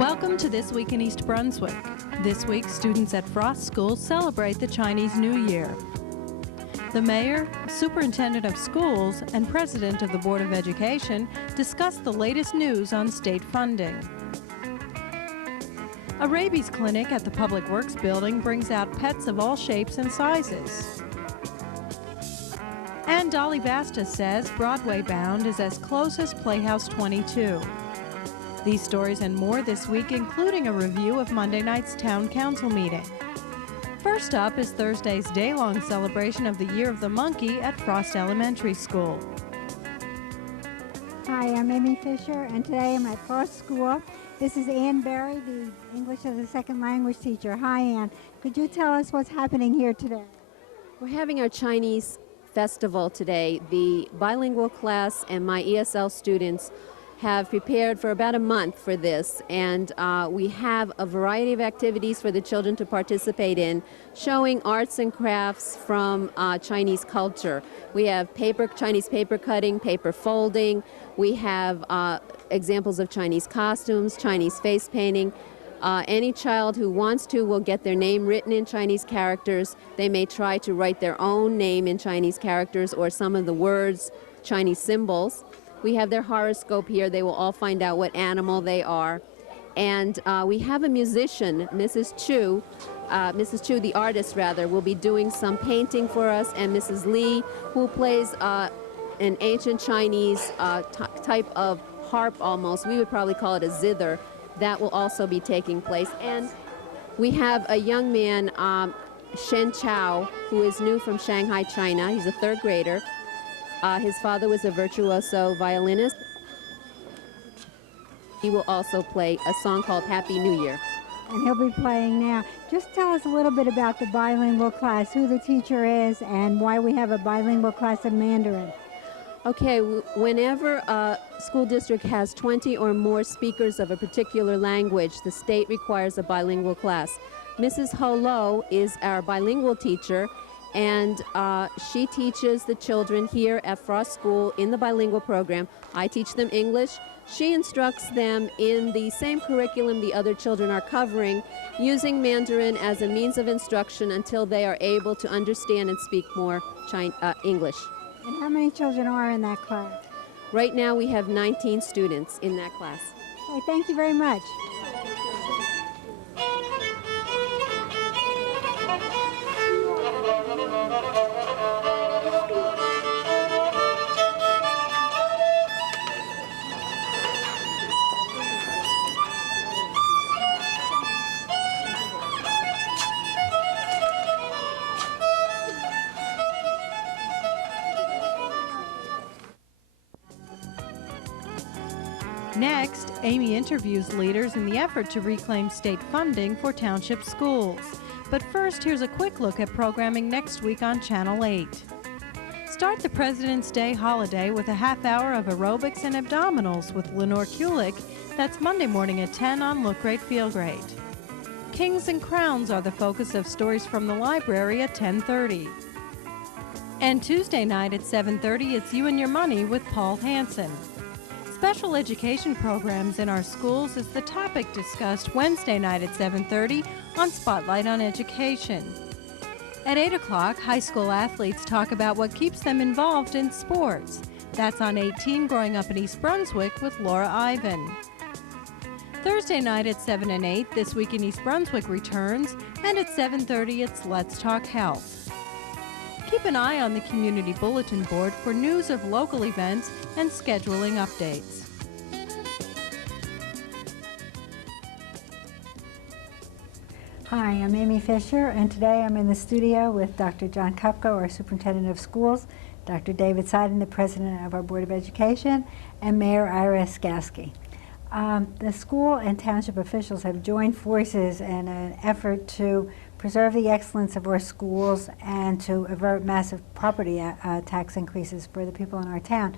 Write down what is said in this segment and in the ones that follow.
Welcome to This Week in East Brunswick. This week, students at Frost School celebrate the Chinese New Year. The mayor, superintendent of schools, and president of the Board of Education discuss the latest news on state funding. A rabies clinic at the Public Works building brings out pets of all shapes and sizes. And Dolly Vasta says Broadway Bound is as close as Playhouse 22. These stories and more this week, including a review of Monday night's town council meeting. First up is Thursday's day-long celebration of the Year of the Monkey at Frost Elementary School. Hi, I'm Amy Fisher, and today I'm at Frost School. This is Ann Berry, the English as a second language teacher. Hi, Ann. Could you tell us what's happening here today? We're having our Chinese festival today. The bilingual class and my ESL students have prepared for about a month for this, and we have a variety of activities for the children to participate in, showing arts and crafts from Chinese culture. We have Chinese paper cutting, paper folding. We have examples of Chinese costumes, Chinese face painting. Any child who wants to will get their name written in Chinese characters. They may try to write their own name in Chinese characters or some of the words, Chinese symbols. We have their horoscope here. They will all find out what animal they are. And we have a musician, Mrs. Chu, the artist rather, will be doing some painting for us, and Mrs. Lee, who plays an ancient Chinese type of harp almost. We would probably call it a zither. That will also be taking place. And we have a young man, Shen Chao, who is new from Shanghai, China. He's a third grader. His father was a virtuoso violinist. He will also play a song called Happy New Year. And he'll be playing now. Just tell us a little bit about the bilingual class, who the teacher is, and why we have a bilingual class in Mandarin. Okay, whenever a school district has 20 or more speakers of a particular language, the state requires a bilingual class. Mrs. Ho Lo is our bilingual teacher, and she teaches the children here at Frost School in the bilingual program. I teach them English. She instructs them in the same curriculum the other children are covering, using Mandarin as a means of instruction until they are able to understand and speak more English. And how many children are in that class? Right now we have 19 students in that class. Okay, thank you very much. Next, Amy interviews leaders in the effort to reclaim state funding for township schools. But first, here's a quick look at programming next week on Channel 8. Start the President's Day holiday with a half hour of aerobics and abdominals with Lenore Kulik. That's Monday morning at 10 on Look Great, Feel Great. Kings and Crowns are the focus of Stories from the Library at 10:30. And Tuesday night at 7:30, it's You and Your Money with Paul Hansen. Special education programs in our schools is the topic discussed Wednesday night at 7:30 on Spotlight on Education. At 8 o'clock, high school athletes talk about what keeps them involved in sports. That's on 18 Growing Up in East Brunswick with Laura Ivan. Thursday night at 7 and 8, This Week in East Brunswick returns, and at 7:30, it's Let's Talk Health. Keep an eye on the community bulletin board for news of local events and scheduling updates. Hi, I'm Amy Fisher, and today I'm in the studio with Dr. John Kupko, our Superintendent of Schools, Dr. David Seiden, the President of our Board of Education, and Mayor Ira Skowski. The school and township officials have joined forces in an effort to preserve the excellence of our schools and to avert massive property tax increases for the people in our town.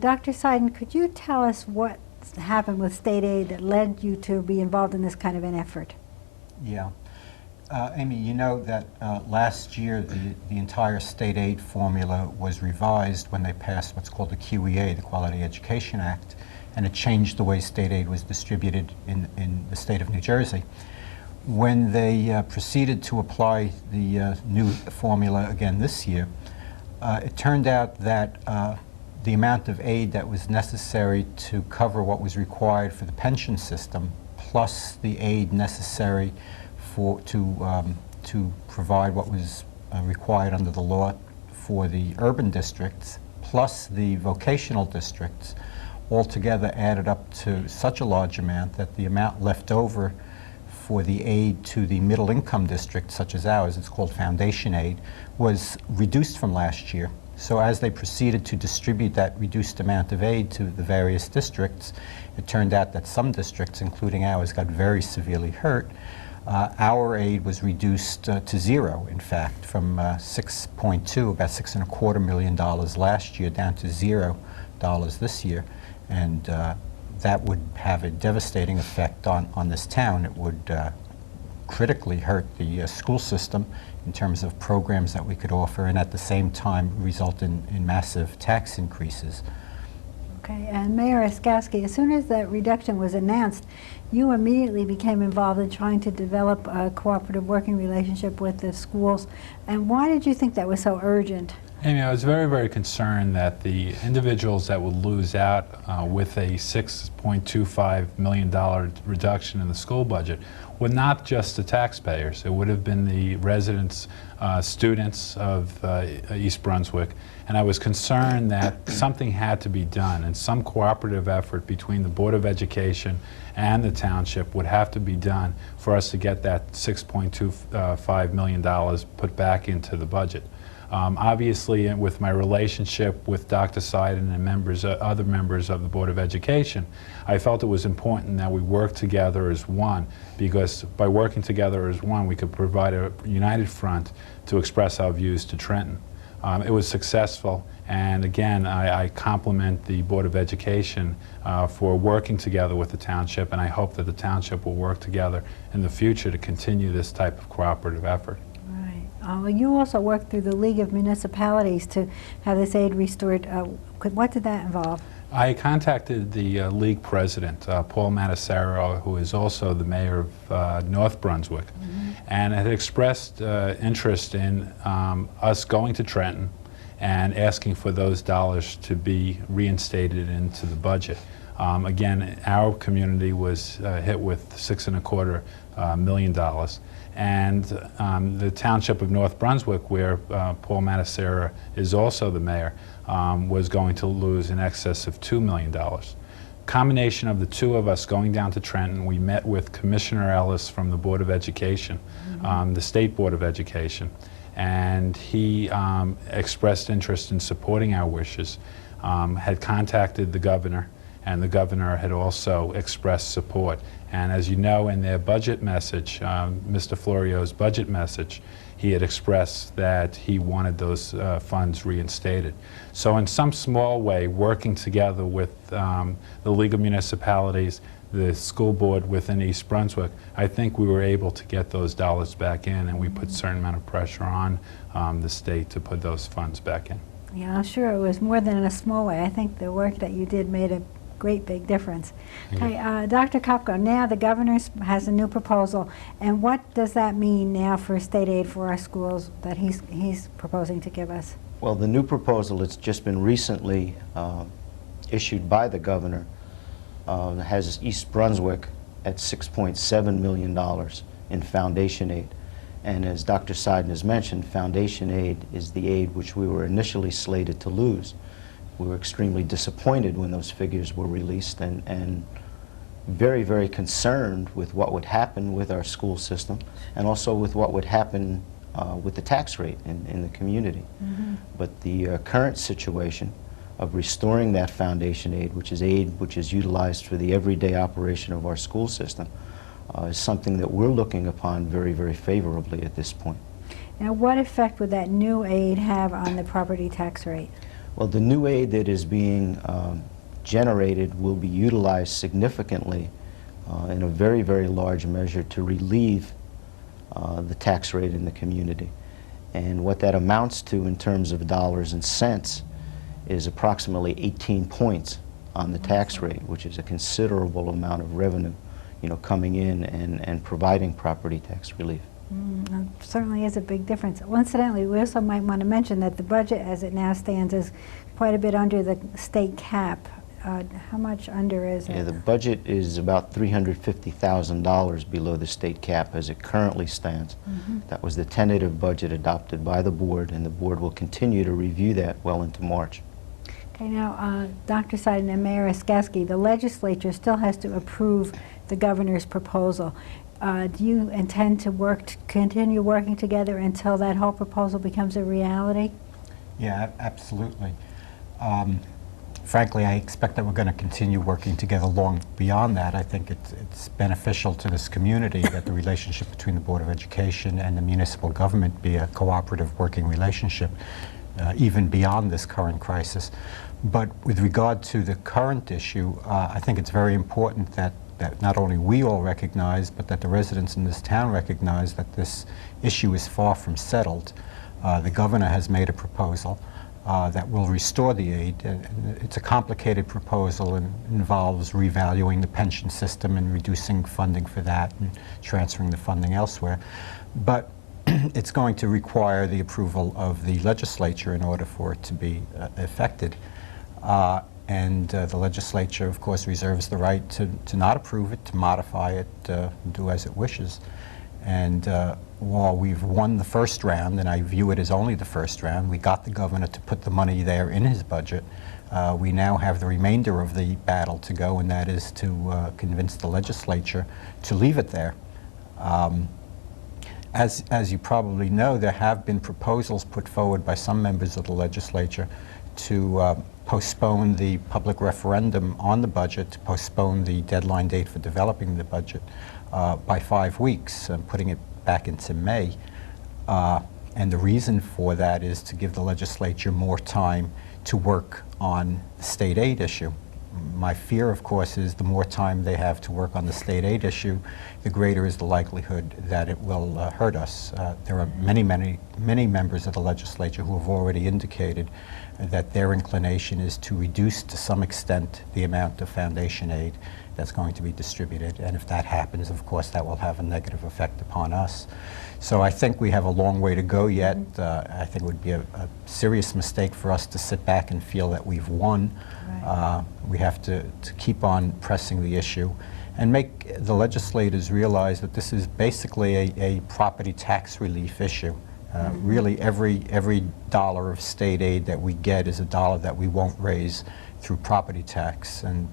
Dr. Seiden, could you tell us what happened with state aid that led you to be involved in this kind of an effort? Yeah. Amy, you know that last year the entire state aid formula was revised when they passed what's called the QEA, the Quality Education Act, and it changed the way state aid was distributed in the state of New Jersey. When they proceeded to apply the new formula again this year, it turned out that the amount of aid that was necessary to cover what was required for the pension system, plus the aid necessary to provide what was required under the law for the urban districts, plus the vocational districts, altogether added up to such a large amount that the amount left over for the aid to the middle income districts, such as ours, it's called foundation aid, was reduced from last year. So as they proceeded to distribute that reduced amount of aid to the various districts, it turned out that some districts, including ours, got very severely hurt. Our aid was reduced to zero, in fact, from 6.2, about $6.25 million last year, down to $0 this year. And that would have a devastating effect on this town. It would critically hurt the school system in terms of programs that we could offer, and at the same time result in massive tax increases. Okay, and Mayor Oskowski, as soon as that reduction was announced, you immediately became involved in trying to develop a cooperative working relationship with the schools. And why did you think that was so urgent? Amy, I was very, very concerned that the individuals that would lose out with a $6.25 million reduction in the school budget were not just the taxpayers. It would have been the residents, students of East Brunswick. And I was concerned that something had to be done, and some cooperative effort between the Board of Education and the township would have to be done for us to get that $6.25 million put back into the budget. Obviously, with my relationship with Dr. Seiden and other members of the Board of Education, I felt it was important that we work together as one, because by working together as one, we could provide a united front to express our views to Trenton. It was successful, and again, I compliment the Board of Education for working together with the township, and I hope that the township will work together in the future to continue this type of cooperative effort. Well, you also worked through the League of Municipalities to have this aid restored. What did that involve? I contacted the League president, Paul Matasaro, who is also the mayor of North Brunswick, and had expressed interest in us going to Trenton and asking for those dollars to be reinstated into the budget. Again, our community was hit with $6.25 million. And the township of North Brunswick, where Paul Matasera is also the mayor, was going to lose in excess of $2 million. Combination of the two of us going down to Trenton, we met with Commissioner Ellis from the Board of Education, the State Board of Education, and he expressed interest in supporting our wishes, had contacted the governor, and the governor had also expressed support. And as you know, in their budget message, Mr. Florio's budget message, he had expressed that he wanted those funds reinstated. So in some small way, working together with the League of Municipalities, the school board within East Brunswick, I think we were able to get those dollars back in, and we put a certain amount of pressure on the state to put those funds back in. Yeah, I'm sure it was more than in a small way. I think the work that you did made a great big difference. Okay, Dr. Kopko, now the governor has a new proposal, and what does that mean now for state aid for our schools that he's proposing to give us? Well, the new proposal that's just been recently issued by the governor has East Brunswick at $6.7 million in foundation aid. And as Dr. Seiden has mentioned, foundation aid is the aid which we were initially slated to lose. We were extremely disappointed when those figures were released, and very, very concerned with what would happen with our school system, and also with what would happen with the tax rate in the community. But the current situation of restoring that foundation aid which is utilized for the everyday operation of our school system, is something that we're looking upon very, very favorably at this point. Now, what effect would that new aid have on the property tax rate? Well, the new aid that is being generated will be utilized significantly in a very, very large measure to relieve the tax rate in the community. And what that amounts to in terms of dollars and cents is approximately 18 points on the tax rate, which is a considerable amount of revenue, you know, coming in and providing property tax relief. Certainly is a big difference. Well, incidentally, we also might want to mention that the budget as it now stands is quite a bit under the state cap. How much under is it? Yeah, the budget is about $350,000 below the state cap as it currently stands. That was the tentative budget adopted by the board, and the board will continue to review that well into March. Okay, now, Dr. Seiden and Mayor Oskowski, the legislature still has to approve the governor's proposal. Do you intend to continue working together until that whole proposal becomes a reality? Yeah, absolutely. Frankly, I expect that we're going to continue working together long beyond that. I think it's beneficial to this community that the relationship between the Board of Education and the municipal government be a cooperative working relationship, even beyond this current crisis. But with regard to the current issue, I think it's very important that not only we all recognize, but that the residents in this town recognize that this issue is far from settled. The governor has made a proposal that will restore the aid. It's a complicated proposal and involves revaluing the pension system and reducing funding for that and transferring the funding elsewhere. But it's going to require the approval of the legislature in order for it to be effected. And the legislature, of course, reserves the right to not approve it, to modify it, do as it wishes. And while we've won the first round, and I view it as only the first round, we got the governor to put the money there in his budget. We now have the remainder of the battle to go, and that is to convince the legislature to leave it there. As you probably know, there have been proposals put forward by some members of the legislature to postpone the public referendum on the budget, to postpone the deadline date for developing the budget by 5 weeks, putting it back into May. And the reason for that is to give the legislature more time to work on the state aid issue. My fear, of course, is the more time they have to work on the state aid issue, the greater is the likelihood that it will hurt us. There are many members of the legislature who have already indicated that their inclination is to reduce to some extent the amount of foundation aid that's going to be distributed. And if that happens, of course, that will have a negative effect upon us. So I think we have a long way to go yet. I think it would be a serious mistake for us to sit back and feel that we've won. Right. We have to keep on pressing the issue and make the legislators realize that this is basically a property tax relief issue. Really, every dollar of state aid that we get is a dollar that we won't raise through property tax. And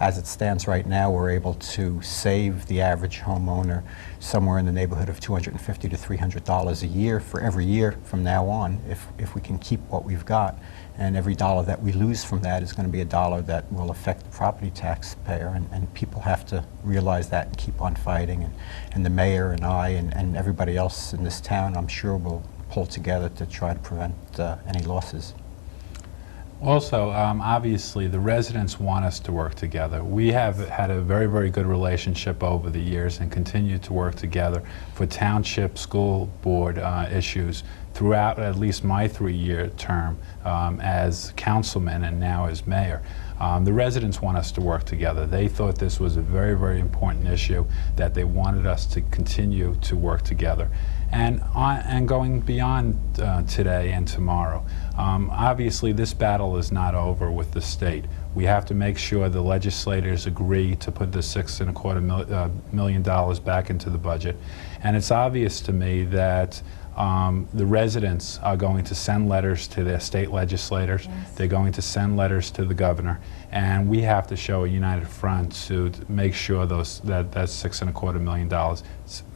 as it stands right now, we're able to save the average homeowner somewhere in the neighborhood of $250 to $300 a year for every year from now on, if we can keep what we've got. And every dollar that we lose from that is going to be a dollar that will affect the property taxpayer, and people have to realize that and keep on fighting. And the mayor and I and everybody else in this town, I'm sure, will pull together to try to prevent any losses. Also, obviously, the residents want us to work together. We have had a very, very good relationship over the years and continue to work together for township school board issues throughout at least my 3-year term as councilman and now as mayor. The residents want us to work together. They thought this was a very, very important issue, that they wanted us to continue to work together. And going beyond today and tomorrow. Obviously, this battle is not over with the state. We have to make sure the legislators agree to put the $6.25 million back into the budget. And it's obvious to me that the residents are going to send letters to their state legislators. Yes. They're going to send letters to the governor. And we have to show a united front to make sure that $6.25 million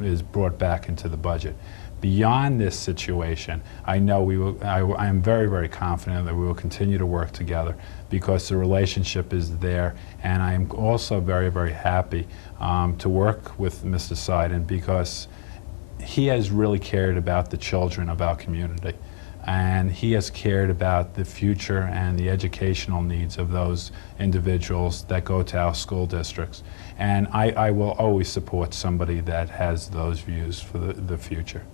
is brought back into the budget. Beyond this situation, I know I am very, very confident that we will continue to work together because the relationship is there. And I am also very, very happy to work with Mr. Seiden because he has really cared about the children of our community. And he has cared about the future and the educational needs of those individuals that go to our school districts. And I will always support somebody that has those views for the future.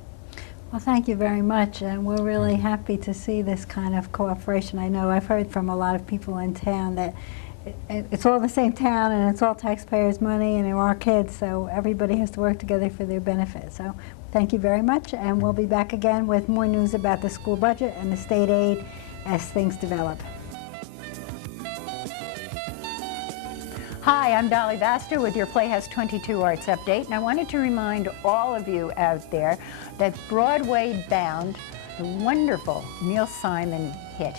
Well, thank you very much, and we're really happy to see this kind of cooperation. I know I've heard from a lot of people in town that it's all the same town, and it's all taxpayers' money, and they're our kids, so everybody has to work together for their benefit. So thank you very much, and we'll be back again with more news about the school budget and the state aid as things develop. Hi, I'm Dolly Baster with your Playhouse 22 Arts Update, and I wanted to remind all of you out there that Broadway Bound, the wonderful Neil Simon hit,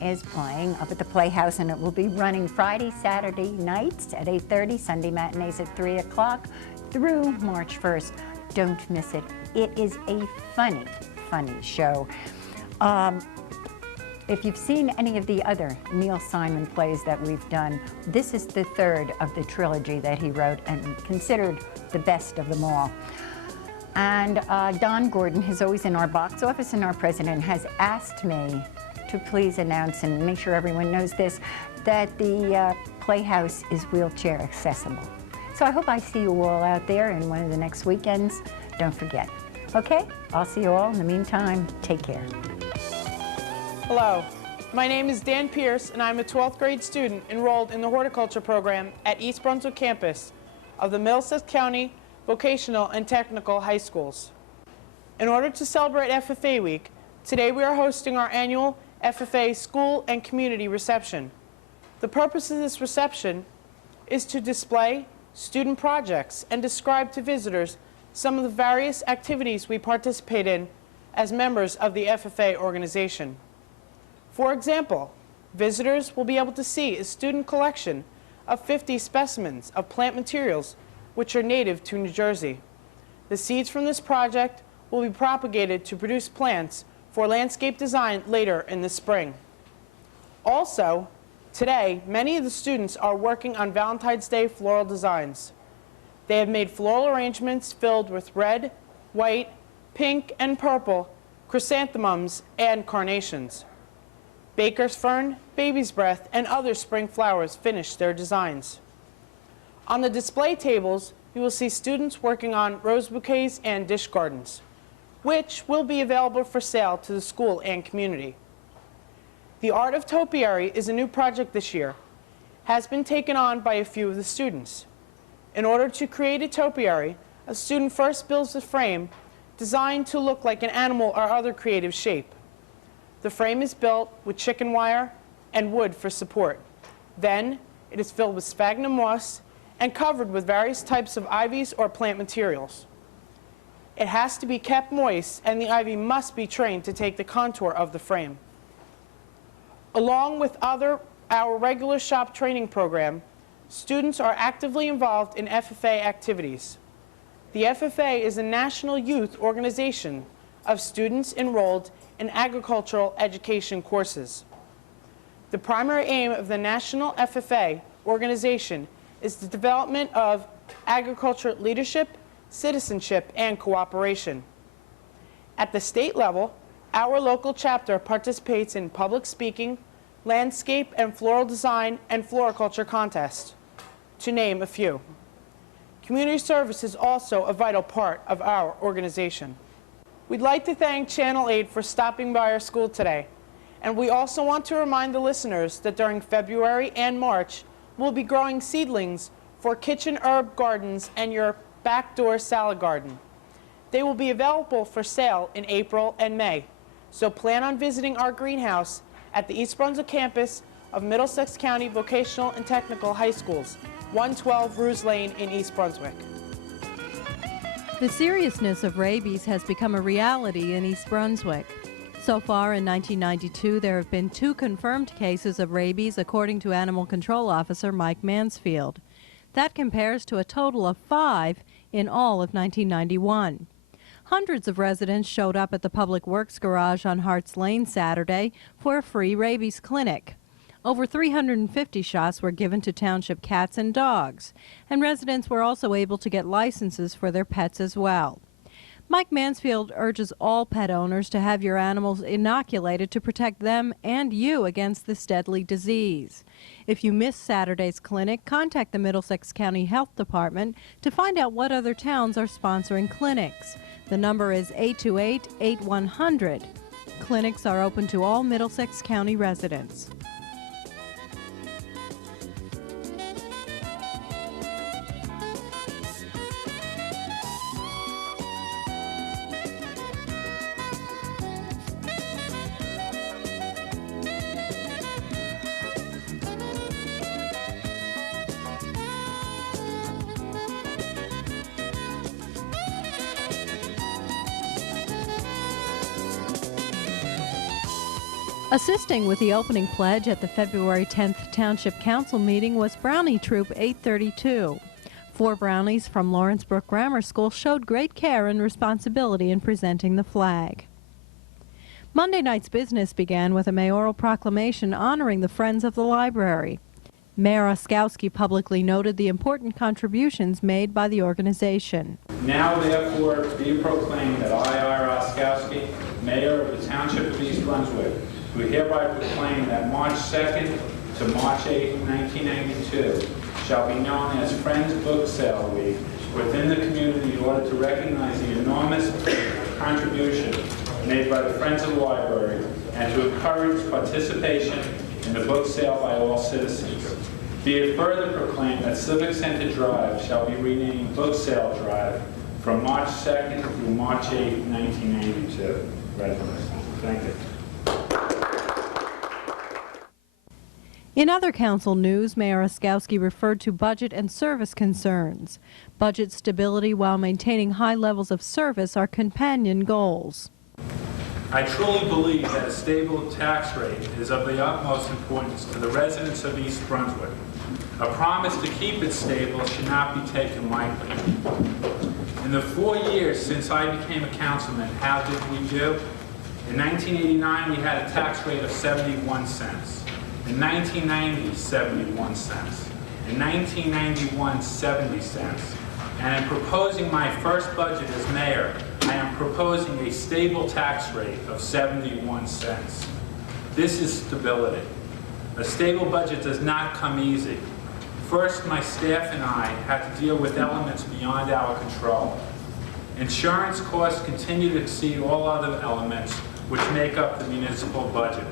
is playing up at the Playhouse, and it will be running Friday, Saturday nights at 8:30, Sunday matinees at 3 o'clock through March 1st. Don't miss it. It is a funny, funny show. If you've seen any of the other Neil Simon plays that we've done, this is the third of the trilogy that he wrote and considered the best of them all. And Don Gordon, who's always in our box office, and our president, has asked me to please announce and make sure everyone knows this, that the Playhouse is wheelchair accessible. So I hope I see you all out there in one of the next weekends. Don't forget. Okay, I'll see you all. In the meantime, take care. Hello, my name is Dan Pierce, and I'm a 12th grade student enrolled in the Horticulture program at East Brunswick campus of the Middlesex County Vocational and Technical High Schools. In order to celebrate FFA Week, today we are hosting our annual FFA School and Community Reception. The purpose of this reception is to display student projects and describe to visitors some of the various activities we participate in as members of the FFA organization. For example, visitors will be able to see a student collection of 50 specimens of plant materials which are native to New Jersey. The seeds from this project will be propagated to produce plants for landscape design later in the spring. Also, today, many of the students are working on Valentine's Day floral designs. They have made floral arrangements filled with red, white, pink, and purple chrysanthemums and carnations. Baker's fern, baby's breath, and other spring flowers finish their designs. On the display tables, you will see students working on rose bouquets and dish gardens, which will be available for sale to the school and community. The Art of Topiary is a new project this year, has been taken on by a few of the students. In order to create a topiary, a student first builds a frame designed to look like an animal or other creative shape. The frame is built with chicken wire and wood for support. Then, it is filled with sphagnum moss and covered with various types of ivies or plant materials. It has to be kept moist, and the ivy must be trained to take the contour of the frame. Along with our regular shop training program, students are actively involved in FFA activities. The FFA is a national youth organization of students enrolled in agricultural education courses. The primary aim of the National FFA organization is the development of agriculture leadership, citizenship, and cooperation. At the state level, our local chapter participates in public speaking, landscape and floral design, and floriculture contests, to name a few. Community service is also a vital part of our organization. We'd like to thank Channel 8 for stopping by our school today, and we also want to remind the listeners that during February and March, we'll be growing seedlings for kitchen herb gardens and your backdoor salad garden. They will be available for sale in April and May, so plan on visiting our greenhouse at the East Brunswick campus of Middlesex County Vocational and Technical High Schools, 112 Ruse Lane in East Brunswick. The seriousness of rabies has become a reality in East Brunswick. So far in 1992, there have been 2 confirmed cases of rabies, according to Animal Control Officer Mike Mansfield. That compares to a total of 5 in all of 1991. Hundreds of residents showed up at the Public Works Garage on Harts Lane Saturday for a free rabies clinic. Over 350 shots were given to township cats and dogs, and residents were also able to get licenses for their pets as well. Mike Mansfield urges all pet owners to have your animals inoculated to protect them and you against this deadly disease. If you missed Saturday's clinic, contact the Middlesex County Health Department to find out what other towns are sponsoring clinics. The number is 828-8100. Clinics are open to all Middlesex County residents. Assisting with the opening pledge at the February 10th Township Council meeting was Brownie Troop 832. 4 Brownies from Lawrenceburg Grammar School showed great care and responsibility in presenting the flag. Monday night's business began with a mayoral proclamation honoring the Friends of the Library. Mayor Oskowski publicly noted the important contributions made by the organization. Now, therefore, be proclaimed that I, Ira Oskowski, Mayor of the Township of East Brunswick, who hereby proclaim that March 2nd to March 8, 1992 shall be known as Friends Book Sale Week within the community in order to recognize the enormous contribution made by the Friends of the Library and to encourage participation in the book sale by all citizens. Be it further proclaimed that Civic Center Drive shall be renamed Book Sale Drive from March 2nd through March 8, 1992. Congratulations. Thank you. In other council news, Mayor Oskowski referred to budget and service concerns. Budget stability while maintaining high levels of service are companion goals. I truly believe that a stable tax rate is of the utmost importance to the residents of East Brunswick. A promise to keep it stable should not be taken lightly. In the 4 years since I became a councilman, how did we do? In 1989, we had a tax rate of 71 cents. In 1990, 71 cents. In 1991, 70 cents. And in proposing my first budget as mayor, I am proposing a stable tax rate of 71 cents. This is stability. A stable budget does not come easy. First, my staff and I had to deal with elements beyond our control. Insurance costs continue to exceed all other elements which make up the municipal budget.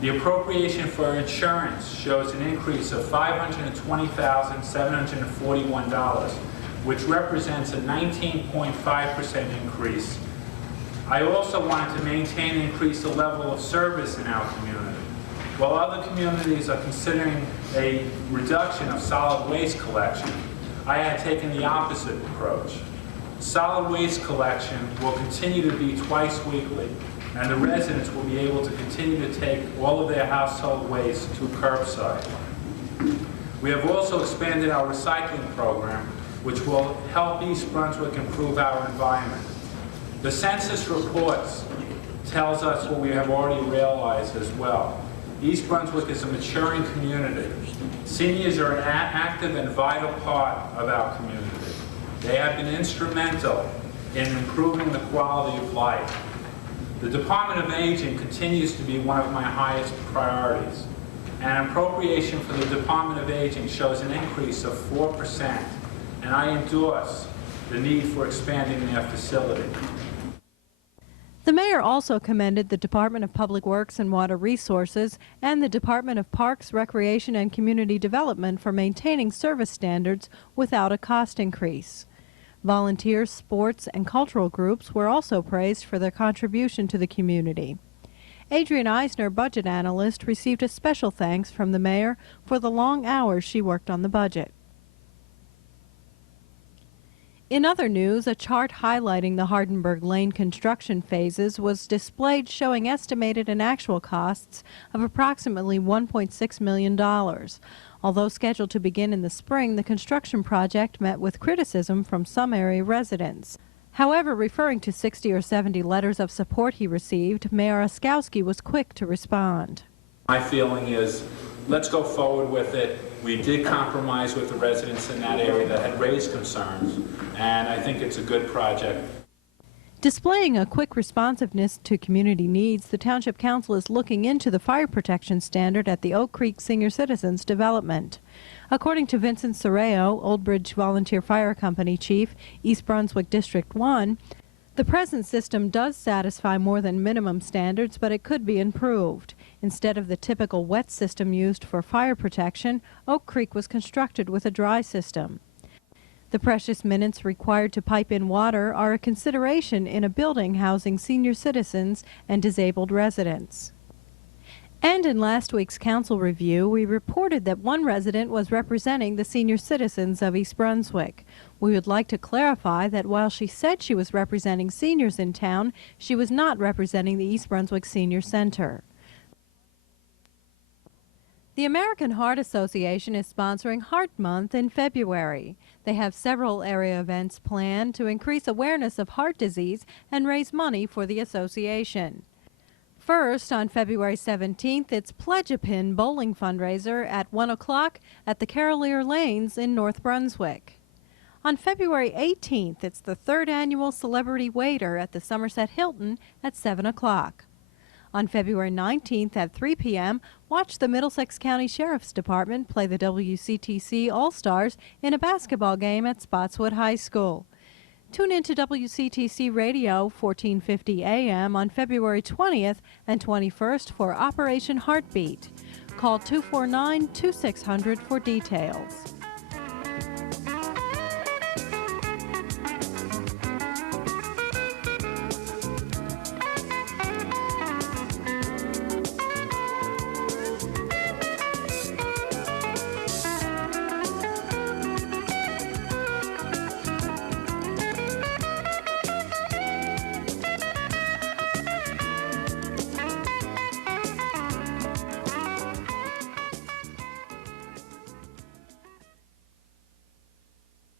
The appropriation for insurance shows an increase of $520,741, which represents a 19.5% increase. I also wanted to maintain and increase the level of service in our community. While other communities are considering a reduction of solid waste collection, I had taken the opposite approach. Solid waste collection will continue to be twice weekly, and the residents will be able to continue to take all of their household waste to curbside. We have also expanded our recycling program, which will help East Brunswick improve our environment. The census reports tells us what we have already realized as well. East Brunswick is a maturing community. Seniors are an active and vital part of our community. They have been instrumental in improving the quality of life. The Department of Aging continues to be one of my highest priorities. An appropriation for the Department of Aging shows an increase of 4%, and I endorse the need for expanding their facility. The mayor also commended the Department of Public Works and Water Resources and the Department of Parks, Recreation, and Community Development for maintaining service standards without a cost increase. Volunteers, sports, and cultural groups were also praised for their contribution to the community. Adrian Eisner, budget analyst, received a special thanks from the mayor for the long hours she worked on the budget. In other news, a chart highlighting the Hardenberg Lane construction phases was displayed showing estimated and actual costs of approximately $1.6 million. Although scheduled to begin in the spring, the construction project met with criticism from some area residents. However, referring to 60 or 70 letters of support he received, Mayor Oskowski was quick to respond. My feeling is, let's go forward with it. We did compromise with the residents in that area that had raised concerns, and I think it's a good project. Displaying a quick responsiveness to community needs, the Township Council is looking into the fire protection standard at the Oak Creek Senior Citizens Development. According to Vincent Sorreo, Old Bridge Volunteer Fire Company Chief, East Brunswick District 1, the present system does satisfy more than minimum standards, but it could be improved. Instead of the typical wet system used for fire protection, Oak Creek was constructed with a dry system. The precious minutes required to pipe in water are a consideration in a building housing senior citizens and disabled residents. And in last week's council review, we reported that one resident was representing the senior citizens of East Brunswick. We would like to clarify that while she said she was representing seniors in town, she was not representing the East Brunswick Senior Center. The American Heart Association is sponsoring Heart Month in February. They have several area events planned to increase awareness of heart disease and raise money for the association. First, on February 17th, it's Pledge a Pin bowling fundraiser at 1 o'clock at the Carolier Lanes in North Brunswick. On February 18th, it's the third annual Celebrity Waiter at the Somerset Hilton at 7 o'clock. On February 19th at 3 p.m., watch the Middlesex County Sheriff's Department play the WCTC All-Stars in a basketball game at Spotswood High School. Tune in to WCTC Radio 1450 AM on February 20th and 21st for Operation Heartbeat. Call 249-2600 for details.